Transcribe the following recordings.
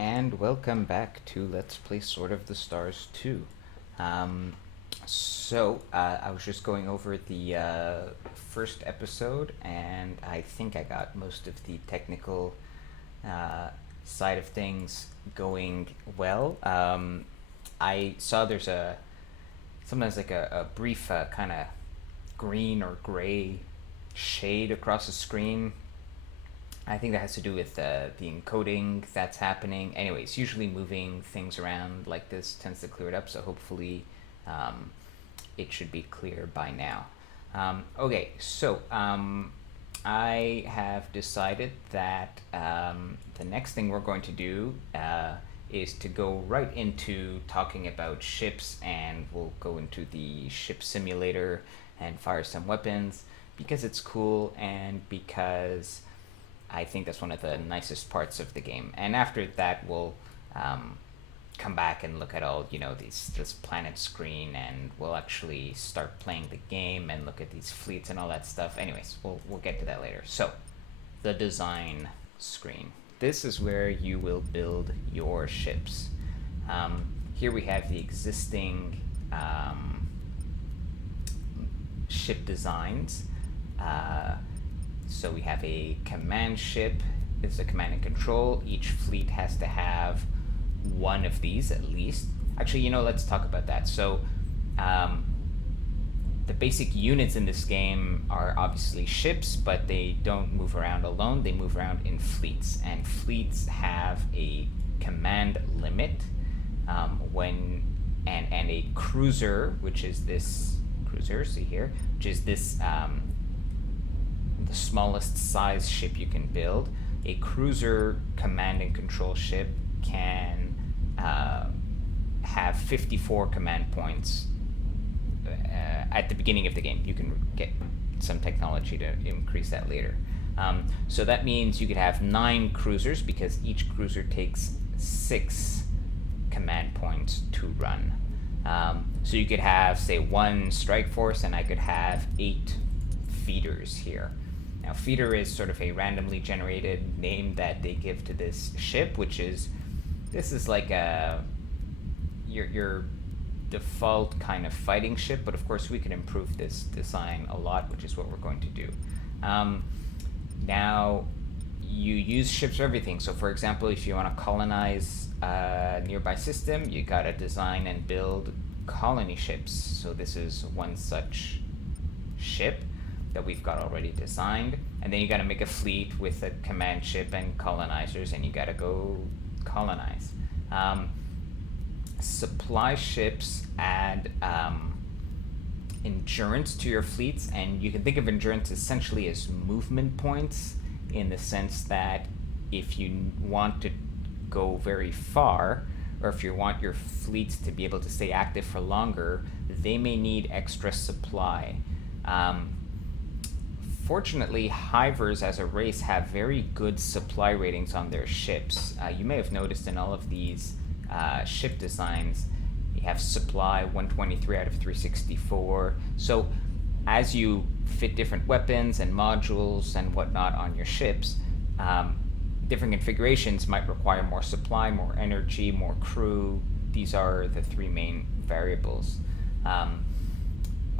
And welcome back to Let's Play Sword of the Stars 2. I was just going over the first episode, and I think I got most of the technical side of things going well. I saw there's sometimes like a brief kind of green or gray shade across the screen. I think that has to do with the encoding that's happening. Anyways, usually moving things around like this tends to clear it up, so hopefully it should be clear by now. I have decided that the next thing we're going to do is to go right into talking about ships, and we'll go into the ship simulator and fire some weapons because it's cool and because I think that's one of the nicest parts of the game. And after that, we'll come back and look at all, this planet screen, and we'll actually start playing the game and look at these fleets and all that stuff. Anyways, we'll get to that later. So, the design screen. This is where you will build your ships. Here we have the existing ship designs. So we have a command ship. It's a command and control. Each fleet has to have one of these at least. Actually, let's talk about that. So the basic units in this game are obviously ships, but they don't move around alone. They move around in fleets, and fleets have a command limit. And a cruiser, which is this cruiser, see here, which is this the smallest size ship you can build. A cruiser command and control ship can have 54 command points at the beginning of the game. You can get some technology to increase that later. So that means you could have 9 cruisers because each cruiser takes 6 command points to run. So you could have, say, 1 strike force, and I could have 8 feeders here. Now, feeder is sort of a randomly generated name that they give to this ship, this is like your default kind of fighting ship, but of course we can improve this design a lot, which is what we're going to do. Now, you use ships for everything. So, for example, if you want to colonize a nearby system, you gotta design and build colony ships. So this is one such ship that we've got already designed, and then you got to make a fleet with a command ship and colonizers, and you got to go colonize. Supply ships add endurance to your fleets, and you can think of endurance essentially as movement points, in the sense that if you want to go very far, or if you want your fleets to be able to stay active for longer, they may need extra supply. Fortunately, Hivers as a race have very good supply ratings on their ships. You may have noticed in all of these ship designs, you have supply 123 out of 364. So as you fit different weapons and modules and whatnot on your ships, different configurations might require more supply, more energy, more crew. These are the 3 main variables.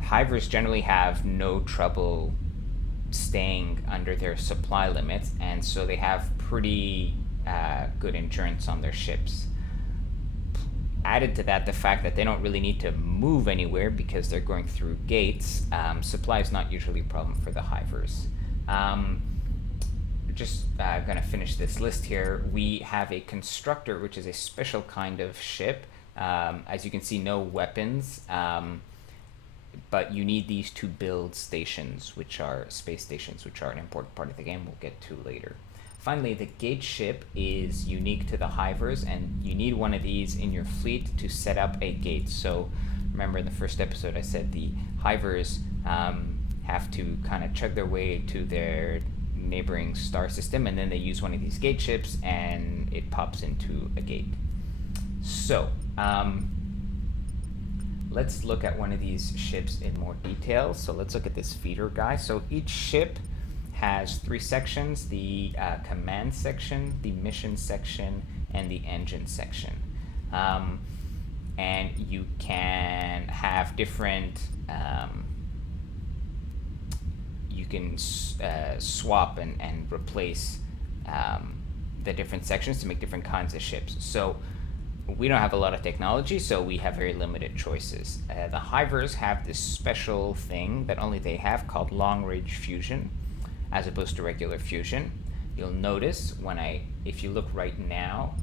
Hivers generally have no trouble staying under their supply limits, and so they have pretty good endurance on their ships. Added to that, the fact that they don't really need to move anywhere because they're going through gates. Supply is not usually a problem for the Hivers. Just gonna finish this list here. We have a constructor, which is a special kind of ship. As you can see, no weapons, but you need these to build stations, which are space stations, which are an important part of the game we'll get to later. Finally, the gate ship is unique to the Hivers, and you need one of these in your fleet to set up a gate. So remember in the first episode I said the Hivers have to kind of chug their way to their neighboring star system, and then they use one of these gate ships and it pops into a gate. So let's look at one of these ships in more detail. So let's look at this feeder guy. So each ship has three sections: the command section, the mission section, and the engine section. And you can have different, you can swap and replace the different sections to make different kinds of ships. So we don't have a lot of technology, so we have very limited choices. The Hivers have this special thing that only they have called long-range fusion, as opposed to regular fusion. You'll notice if you look right now,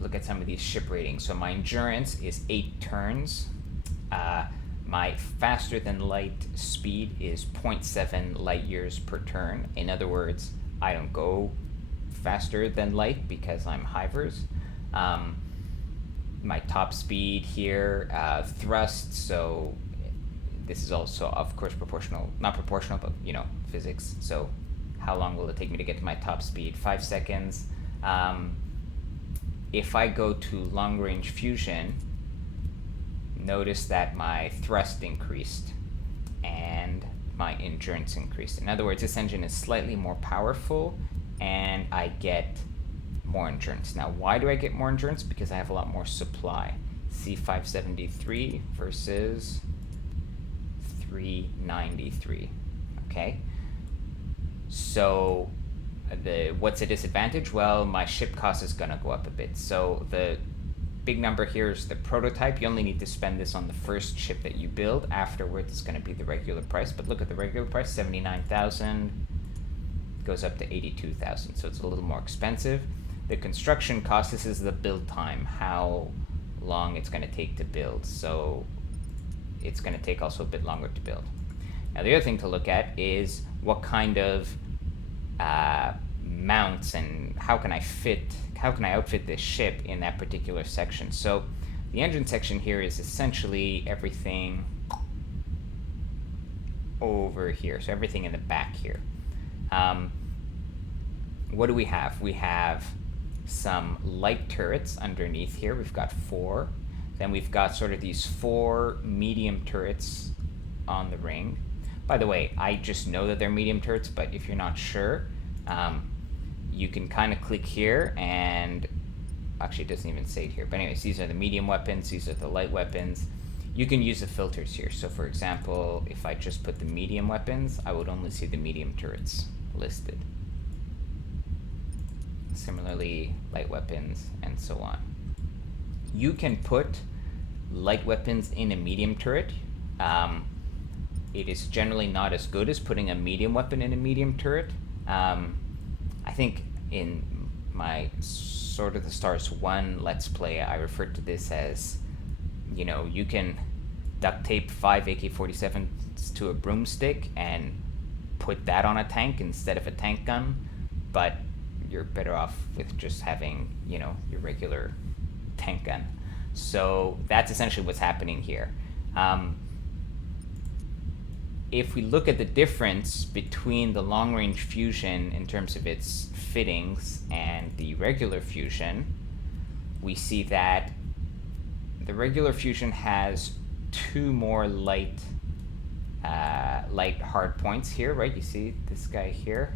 look at some of these ship ratings. So my endurance is 8 turns. My faster than light speed is 0.7 light years per turn. In other words, I don't go faster than light because I'm Hivers. My top speed here, thrust, so this is also, of course, proportional, not proportional, but physics. So how long will it take me to get to my top speed? 5 seconds. If I go to long range fusion, notice that my thrust increased and my endurance increased. In other words, this engine is slightly more powerful and I get more endurance. Now, why do I get more endurance? Because I have a lot more supply. C573 versus 393, okay? So what's a disadvantage? Well, my ship cost is gonna go up a bit. So the big number here is the prototype. You only need to spend this on the first ship that you build. Afterwards, it's gonna be the regular price. But look at the regular price, 79,000, goes up to 82,000. So it's a little more expensive. The construction cost, this is the build time, how long it's gonna take to build. So it's gonna take also a bit longer to build. Now the other thing to look at is what kind of mounts and how can I outfit this ship in that particular section. So the engine section here is essentially everything over here, so everything in the back here. What do we have? We have some light turrets underneath here. We've got 4. Then we've got sort of these 4 medium turrets on the ring. By the way, I just know that they're medium turrets, but if you're not sure, you can kind of click here and actually it doesn't even say it here. But anyways, these are the medium weapons, these are the light weapons. You can use the filters here. So for example, if I just put the medium weapons, I would only see the medium turrets listed. Similarly, light weapons and so on. You can put light weapons in a medium turret. It is generally not as good as putting a medium weapon in a medium turret. I think in my Sword of the Stars 1 Let's Play, I referred to this as, you can duct tape 5 AK-47s to a broomstick and put that on a tank instead of a tank gun, but you're better off with just having, your regular tank gun. So that's essentially what's happening here. If we look at the difference between the long-range fusion in terms of its fittings and the regular fusion, we see that the regular fusion has 2 more light hard points here, right? You see this guy here?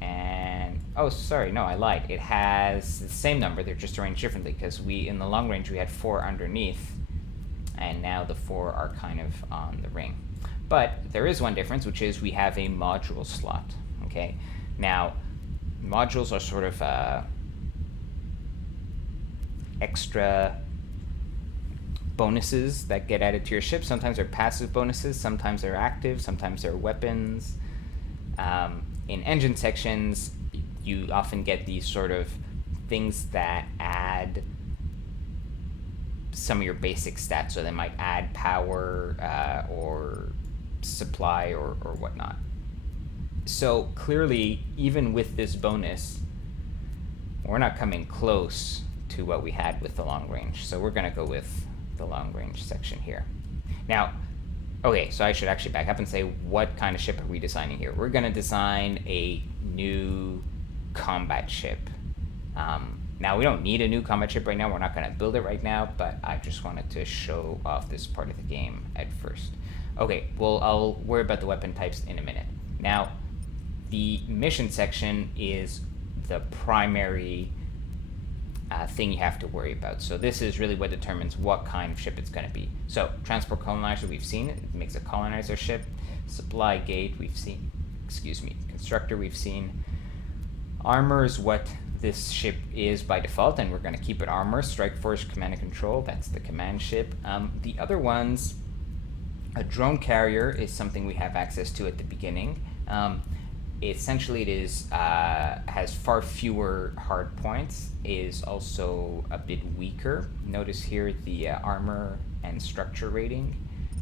And, oh, sorry, no, I lied. It has the same number, they're just arranged differently, because in the long range, we had 4 underneath, and now the 4 are kind of on the ring. But there is one difference, which is we have a module slot, okay? Now, modules are sort of extra bonuses that get added to your ship. Sometimes they're passive bonuses, sometimes they're active, sometimes they're weapons. In engine sections, you often get these sort of things that add some of your basic stats. So they might add power or supply or whatnot. So clearly, even with this bonus, we're not coming close to what we had with the long range. So we're going to go with the long range section here. Now, okay, so I should actually back up and say what kind of ship are we designing here? We're going to design a new combat ship. Now, we don't need a new combat ship right now. We're not going to build it right now, but I just wanted to show off this part of the game at first. Okay, well, I'll worry about the weapon types in a minute. Now, the mission section is the primary thing you have to worry about. So this is really what determines what kind of ship it's going to be. So transport colonizer, we've seen it makes a colonizer ship. Supply gate, we've seen. Constructor, we've seen. Armor is what this ship is by default, and we're going to keep it armor. Strike force, command and control, that's the command ship. The other ones, a drone carrier is something we have access to at the beginning. Essentially, it is has far fewer hard points, is also a bit weaker. Notice here the armor and structure rating.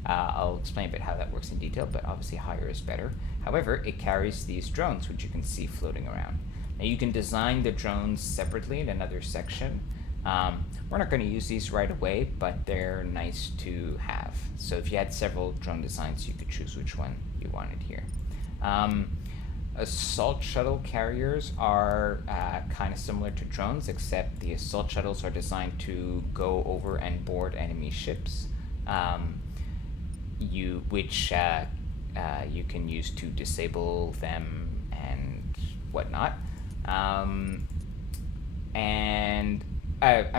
I'll explain a bit how that works in detail, but obviously higher is better. However, it carries these drones, which you can see floating around. Now you can design the drones separately in another section. We're not going to use these right away, but they're nice to have. So if you had several drone designs, you could choose which one you wanted here. Assault shuttle carriers are kind of similar to drones, except the assault shuttles are designed to go over and board enemy ships, which you can use to disable them and whatnot. I'm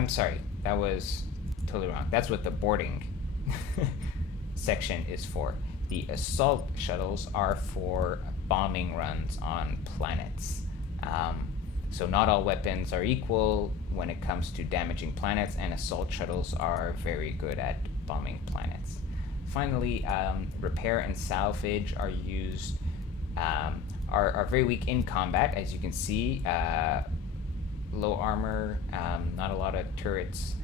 sorry, that was totally wrong. That's what the boarding section is for. The assault shuttles are for bombing runs on planets. So not all weapons are equal when it comes to damaging planets, and assault shuttles are very good at bombing planets. Finally, repair and salvage are used, are very weak in combat, as you can see. Low armor, not a lot of turrets,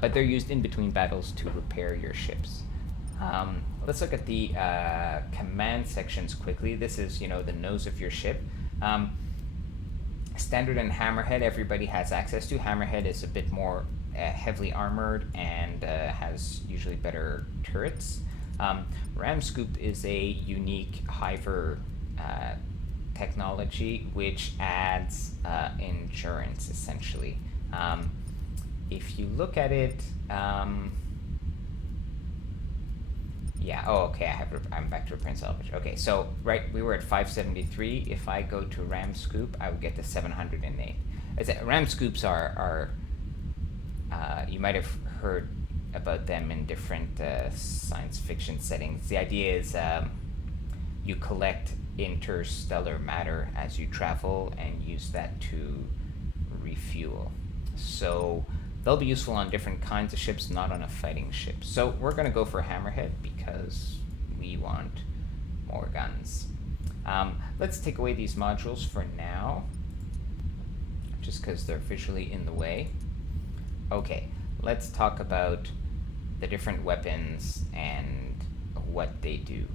but they're used in between battles to repair your ships. Let's look at the command sections quickly. This is, the nose of your ship. Standard and Hammerhead, everybody has access to. Hammerhead is a bit more heavily armored and has usually better turrets. Ram Scoop is a unique Hiver technology which adds endurance, essentially. If you look at it, I'm back to repair and salvage. Okay, so we were at 573. If I go to Ram Scoop, I would get to 708. Ram Scoops are you might have heard about them in different science fiction settings. The idea is you collect interstellar matter as you travel and use that to refuel. So they'll be useful on different kinds of ships, not on a fighting ship. So we're going to go for Hammerhead because we want more guns. Let's take away these modules for now, just because they're visually in the way. Okay, let's talk about the different weapons and what they do.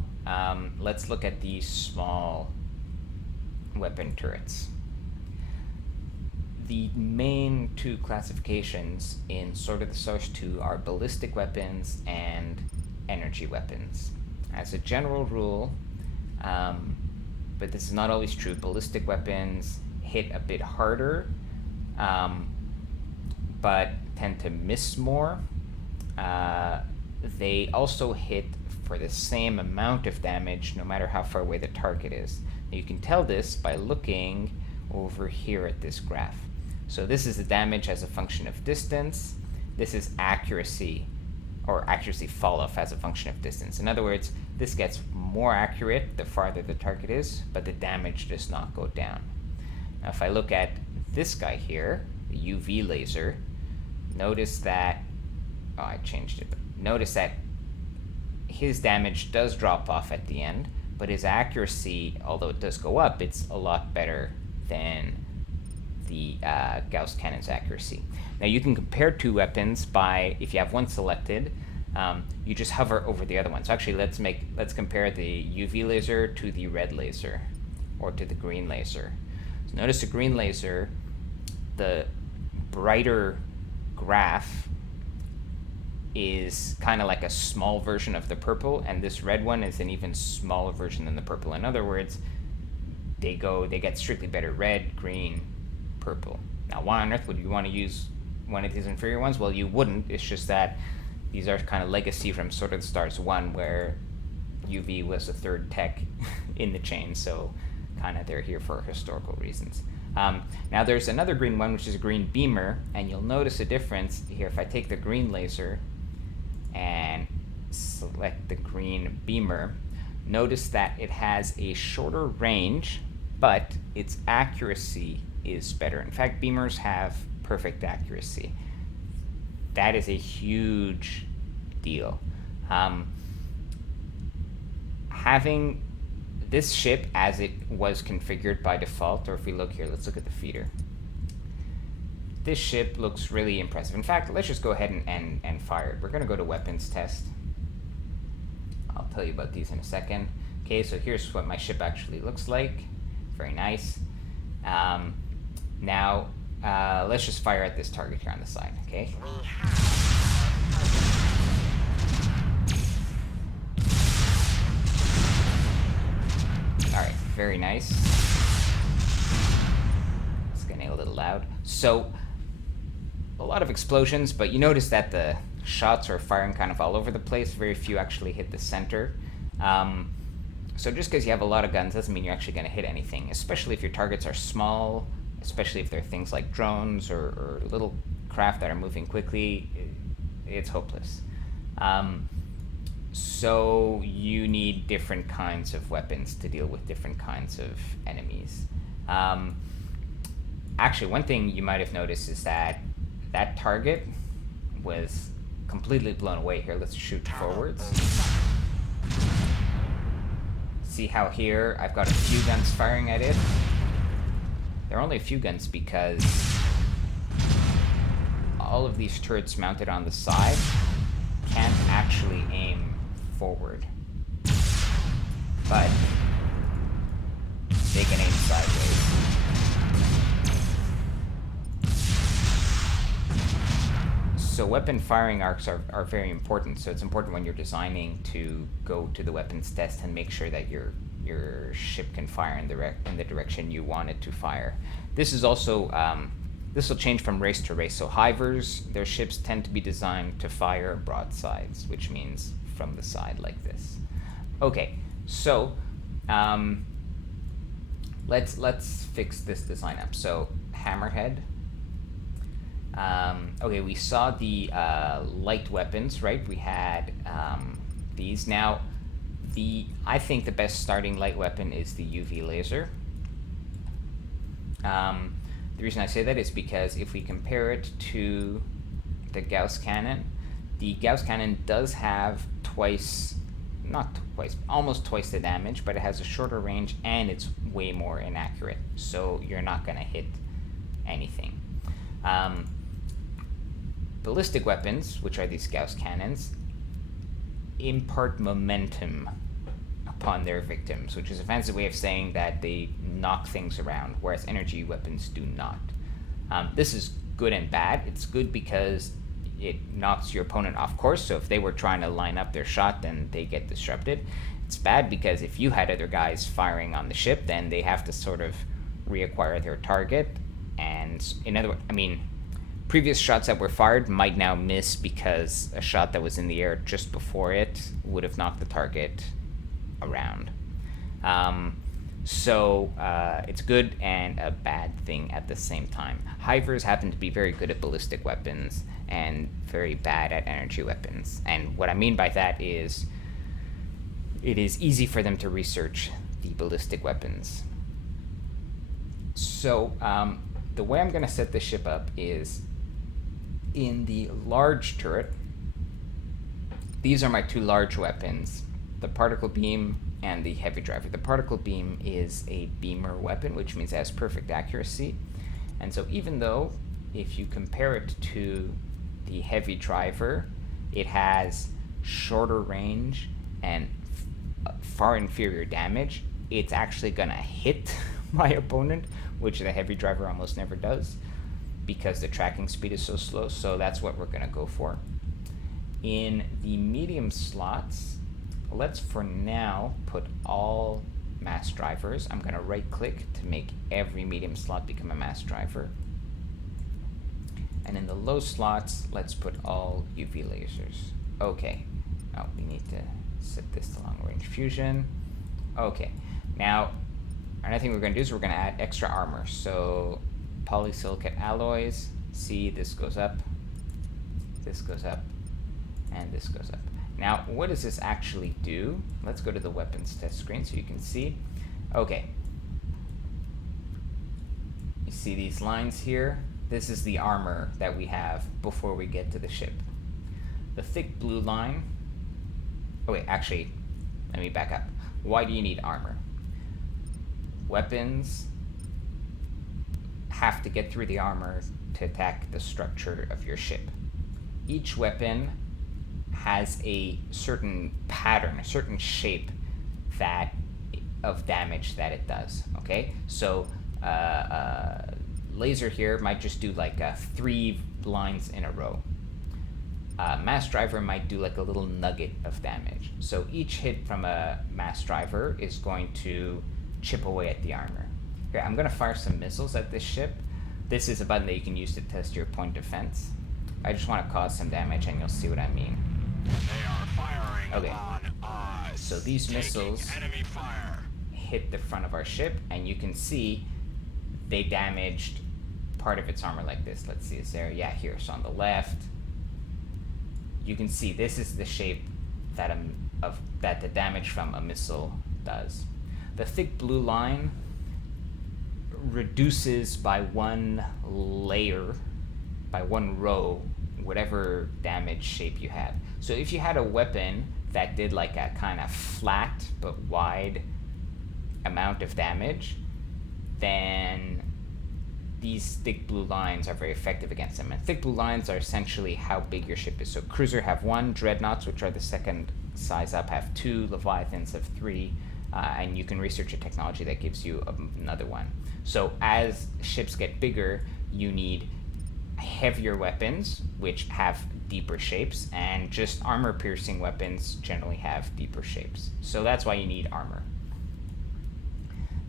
Let's look at these small weapon turrets. The main two classifications in Sword of the Stars 2 are ballistic weapons and energy weapons. As a general rule, but this is not always true, ballistic weapons hit a bit harder, but tend to miss more. They also hit for the same amount of damage no matter how far away the target is. Now you can tell this by looking over here at this graph. So this is the damage as a function of distance. This is accuracy, or accuracy fall off as a function of distance. In other words, this gets more accurate the farther the target is, but the damage does not go down. Now if I look at this guy here, the UV laser, notice that, I changed it, but notice that his damage does drop off at the end, but his accuracy, although it does go up, it's a lot better than the Gauss cannon's accuracy. Now you can compare two weapons by, if you have one selected, you just hover over the other one. So actually let's compare the UV laser to the red laser, or to the green laser. So notice the green laser, the brighter graph is kind of like a small version of the purple, and this red one is an even smaller version than the purple. In other words, they get strictly better: red, green, purple. Now why on earth would you want to use one of these inferior ones? Well, you wouldn't. It's just that these are kind of legacy from Sword of the Stars 1, where UV was the third tech in the chain, so kind of they're here for historical reasons. Now there's another green one, which is a green beamer, and you'll notice a difference here. If I take the green laser and select the green beamer, notice that it has a shorter range, but its accuracy is better. In fact, beamers have perfect accuracy. That is a huge deal. Having this ship as it was configured by default, or if we look here, let's look at the feeder. This ship looks really impressive. In fact, let's just go ahead and fire it. We're going to go to weapons test. I'll tell you about these in a second. Okay, so here's what my ship actually looks like. Very nice. Now, let's just fire at this target here on the side, okay? Alright, very nice. It's getting a little loud. So, a lot of explosions, but you notice that the shots are firing kind of all over the place. Very few actually hit the center. So just because you have a lot of guns doesn't mean you're actually going to hit anything, especially if your targets are small, especially if they're things like drones or little craft that are moving quickly. It's hopeless. So you need different kinds of weapons to deal with different kinds of enemies. Actually, one thing you might have noticed is that that target was completely blown away. Here, let's shoot forwards. See how here I've got a few guns firing at it? There are only a few guns because all of these turrets mounted on the side can't actually aim forward. But they can aim sideways. So weapon firing arcs are very important. So it's important when you're designing to go to the weapons test and make sure that your ship can fire in the direction you want it to fire. This is also this will change from race to race. So hivers, their ships tend to be designed to fire broadsides, which means from the side like this. Okay, so let's fix this design up. So hammerhead. Okay, we saw the light weapons, right? We had these. Now, I think the best starting light weapon is the UV laser. The reason I say that is because if we compare it to the Gauss cannon, the Gauss cannon does have almost twice the damage, but it has a shorter range and it's way more inaccurate. So you're not going to hit anything. Ballistic weapons, which are these Gauss cannons, impart momentum upon their victims, which is a fancy way of saying that they knock things around, whereas energy weapons do not. This is good and bad. It's good because it knocks your opponent off course, so if they were trying to line up their shot, then they get disrupted. It's bad because if you had other guys firing on the ship, then they have to sort of reacquire their target, and in other words, previous shots that were fired might now miss because a shot that was in the air just before it would have knocked the target around. So it's good and a bad thing at the same time. Hivers happen to be very good at ballistic weapons and very bad at energy weapons. And what I mean by that is it is easy for them to research the ballistic weapons. So the way I'm going to set this ship up is in the large turret. These are my two large weapons, the particle beam and the heavy driver. The particle beam is a beamer weapon, which means it has perfect accuracy. And so even though if you compare it to the heavy driver, it has shorter range and far inferior damage, it's actually gonna hit my opponent, which the heavy driver almost never does because the tracking speed is so slow. So that's what we're gonna go for. In the medium slots, let's for now put all mass drivers. I'm gonna right click to make every medium slot become a mass driver. And in the low slots, let's put all UV lasers. Okay, oh, we need to Set this to long range fusion. Okay, now another thing we're going to do is we're going to add extra armor. So polysilicate alloys, see, this goes up, and this goes up. Now, what does this actually do? Let's go to the weapons test screen so you can see. Okay. You see these lines here? This is the armor that we have before we get to the ship. The thick blue line... Oh wait, actually, let me back up. Why do you need armor? Weapons have to get through the armor to attack the structure of your ship. Each weapon has a certain pattern, a certain shape of damage that it does, okay? So laser here might just do like 3 lines in a row. Mass driver might do like a little nugget of damage. So each hit from a mass driver is going to chip away at the armor. Here, I'm gonna fire some missiles at this ship. This is a button that you can use to test your point defense. I just want to cause some damage and you'll see what I mean. They are firing Okay. on us. So these Taking missiles enemy fire. hit the front of our ship, and you can see they damaged part of its armor like this. Let's see, is there? Yeah, here. So on the left, you can see this is the shape that that the damage from a missile does. The thick blue line reduces by 1 layer, by 1 row, whatever damage shape you had. So if you had a weapon that did like a kind of flat but wide amount of damage, then these thick blue lines are very effective against them. And thick blue lines are essentially how big your ship is. So cruiser have 1, dreadnoughts, which are the second size up, have 2, leviathans have 3, and you can research a technology that gives you another one. So as ships get bigger, you need heavier weapons, which have deeper shapes, and just armor-piercing weapons generally have deeper shapes. So that's why you need armor.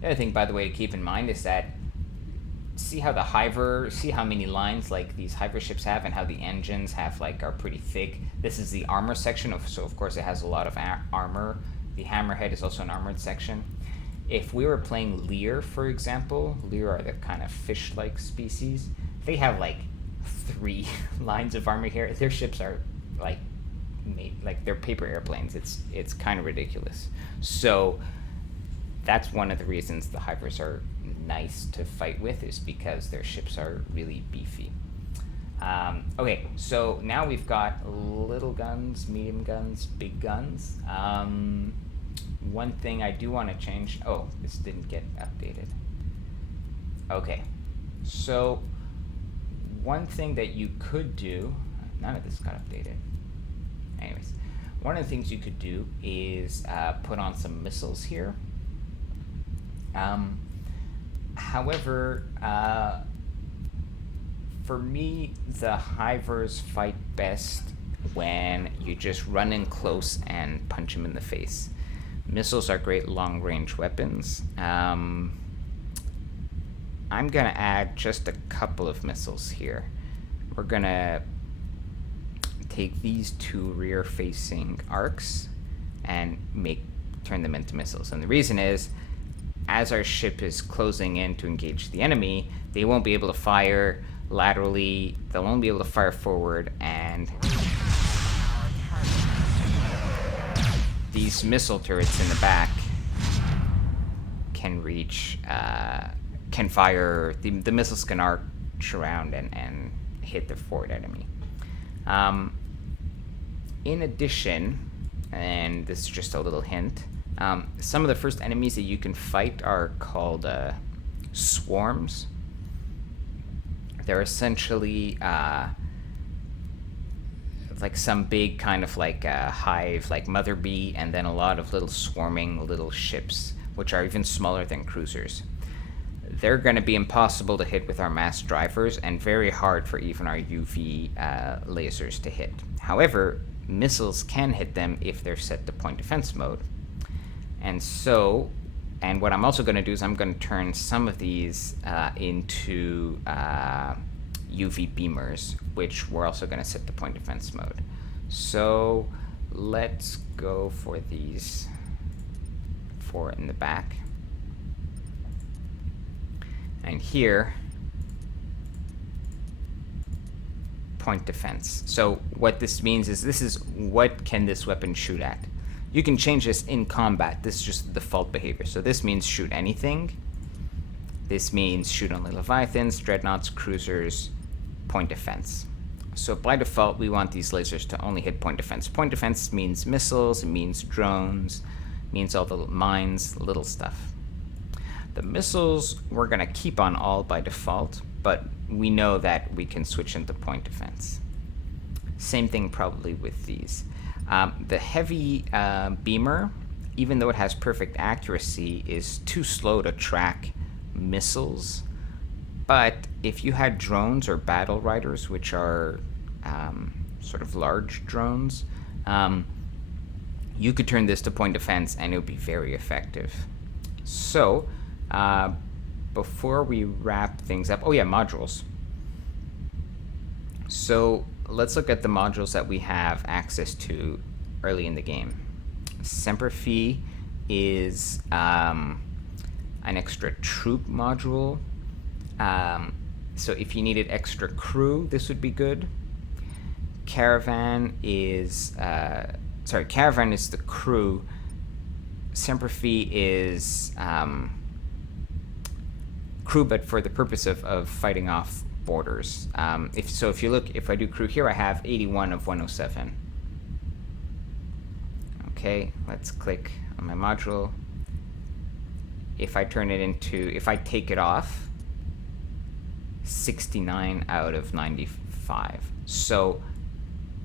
The other thing, by the way, to keep in mind is that see how many lines like these Hiver ships have, and how the engines have are pretty thick. This is the armor section, so of course it has a lot of armor. The hammerhead is also an armored section. If we were playing Lear, for example, Lear are the kind of fish-like species. They have 3 lines of armor here. Their ships are made they're paper airplanes. It's kind of ridiculous. So that's one of the reasons the Hivers are nice to fight with, is because their ships are really beefy. Okay, so now we've got little guns, medium guns, big guns. One thing I do want to change. Oh, this didn't get updated. Okay, so one thing that you could do, none of this got updated. Anyways, one of the things you could do is put on some missiles here. However, for me, the Hivers fight best when you just run in close and punch them in the face. Missiles are great long-range weapons. I'm gonna add just a couple of missiles here. We're gonna take these 2 rear-facing arcs and turn them into missiles. And the reason is, as our ship is closing in to engage the enemy, they won't be able to fire laterally, they'll only be able to fire forward, and these missile turrets in the back can fire, the missiles can arc around and hit the forward enemy. In addition, and this is just a little hint, some of the first enemies that you can fight are called swarms. They're essentially some big kind of hive, like mother bee, and then a lot of little swarming little ships, which are even smaller than cruisers. They're going to be impossible to hit with our mass drivers, and very hard for even our UV lasers to hit. However, missiles can hit them if they're set to point defense mode. And what I'm also going to do is I'm going to turn some of these into UV beamers, which we're also going to set to point defense mode. So let's go for these 4 in the back. And here, point defense. So what this means is this is what can this weapon shoot at. You can change this in combat. This is just the default behavior. So this means shoot anything. This means shoot only Leviathans, Dreadnoughts, Cruisers, point defense. So by default, we want these lasers to only hit point defense. Point defense means missiles, it means drones, it means all the mines, little stuff. The missiles we're going to keep on all by default, but we know that we can switch into point defense. Same thing probably with these. The heavy beamer, even though it has perfect accuracy, is too slow to track missiles. But if you had drones or battle riders, which are sort of large drones, you could turn this to point defense and it would be very effective. So before we wrap things up, modules. So let's look at the modules that we have access to early in the game. Semper Fi is an extra troop module. So if you needed extra crew, this would be good. Caravan is the crew. Semper Fi is crew, but for the purpose of fighting off borders. If I do crew here, I have 81 of 107. Okay, let's click on my module. If I take it off, 69 out of 95. So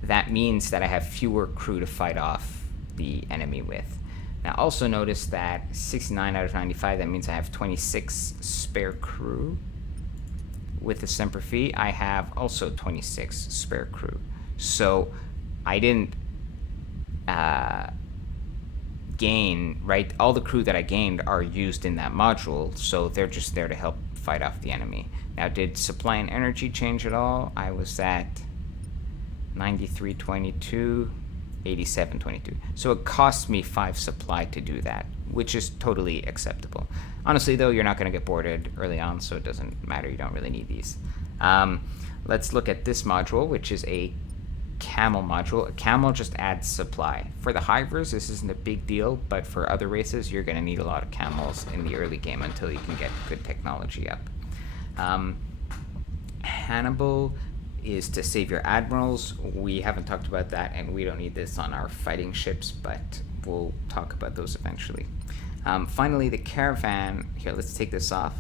that means that I have fewer crew to fight off the enemy with. Now also notice that 69 out of 95, that means I have 26 spare crew. With the Semper Fi, I have also 26 spare crew. So I didn't gain, right? All the crew that I gained are used in that module, so they're just there to help fight off the enemy. Now, did supply and energy change at all? I was at 93.22, 87.22. So it cost me 5 supply to do that, which is totally acceptable. Honestly, though, you're not going to get boarded early on, so it doesn't matter. You don't really need these. Let's look at this module, which is a camel module. A camel just adds supply. For the hivers, this isn't a big deal, but for other races, you're going to need a lot of camels in the early game until you can get good technology up. Hannibal is to save your admirals. We haven't talked about that, and we don't need this on our fighting ships, but we'll talk about those eventually. Finally, the caravan. Here, let's take this off.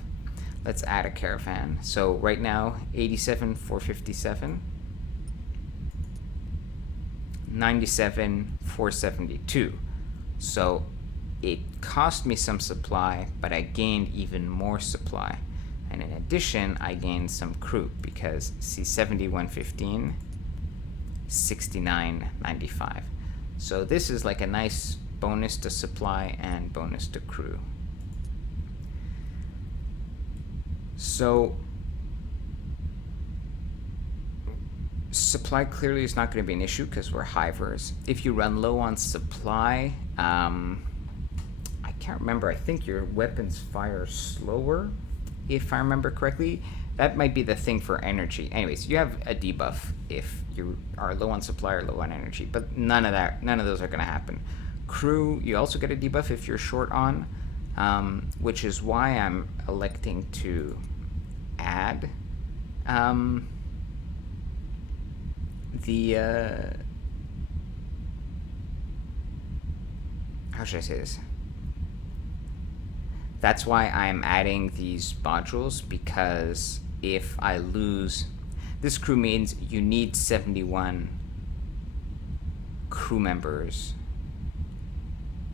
Let's add a caravan. So right now, 87, 457. 97, 472. So it cost me some supply, but I gained even more supply. And in addition, I gained some crew because see 70, 115, 69, 95. So this is like a nice bonus to supply and bonus to crew. So supply clearly is not going to be an issue because we're hivers. If you run low on supply, I can't remember. I think your weapons fire slower, if I remember correctly. That might be the thing for energy. Anyways, you have a debuff if you are low on supply or low on energy, but none of those are going to happen. Crew, you also get a debuff if you're short on, which is why I'm electing to add how should I say this? That's why I'm adding these modules, because if I lose, this crew means you need 71 crew members.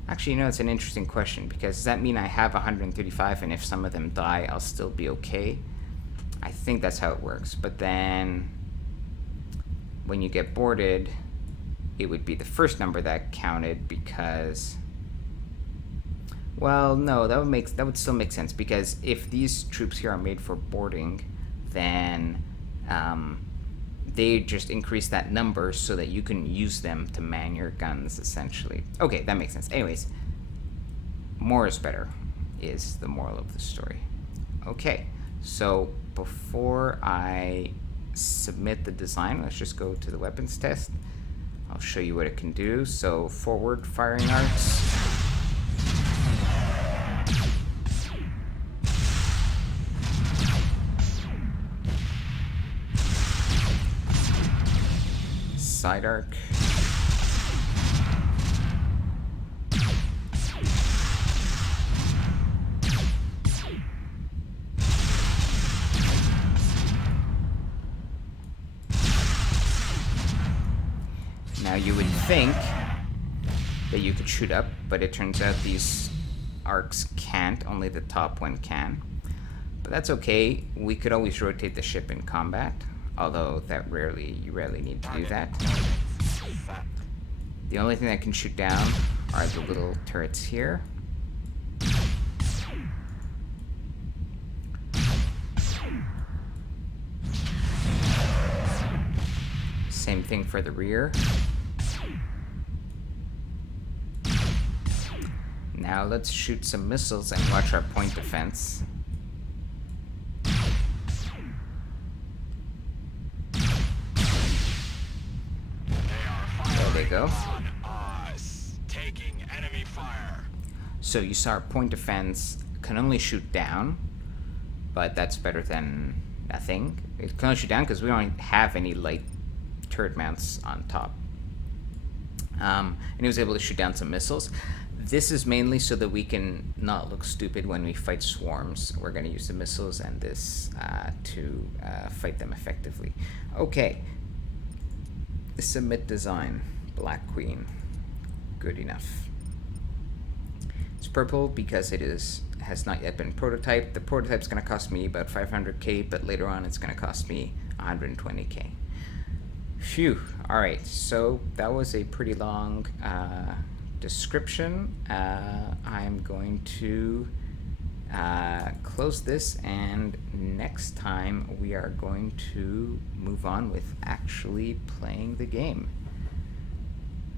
Actually, it's an interesting question, because does that mean I have 135 and if some of them die, I'll still be okay? I think that's how it works. But then when you get boarded, it would be the first number that counted, because, well, no, that would still make sense, because if these troops here are made for boarding, then they just increase that number so that you can use them to man your guns, essentially. Okay, that makes sense. Anyways, more is better is the moral of the story. Okay, so before I submit the design, let's just go to the weapons test. I'll show you what it can do. So forward firing arcs. Side arc. Now you would think that you could shoot up, but it turns out these arcs can't, only the top one can. But that's okay, we could always rotate the ship in combat, although you rarely need to do that. The only thing that can shoot down are the little turrets here. Same thing for the rear. Now let's shoot some missiles and watch our point defense. There they go. Taking enemy fire. So you saw our point defense can only shoot down, but that's better than nothing. It can only shoot down because we don't have any light turret mounts on top. And he was able to shoot down some missiles. This is mainly so that we can not look stupid when we fight swarms. We're going to use the missiles and this to fight them effectively. Okay. Submit design. Black Queen. Good enough. It's purple because it has not yet been prototyped. The prototype's going to cost me about 500k, but later on it's going to cost me 120k. Phew. Alright, so that was a pretty long description. I'm going to close this, and next time we are going to move on with actually playing the game.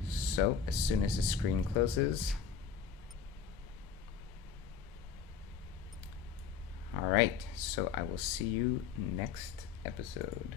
So as soon as the screen closes. Alright, so I will see you next episode.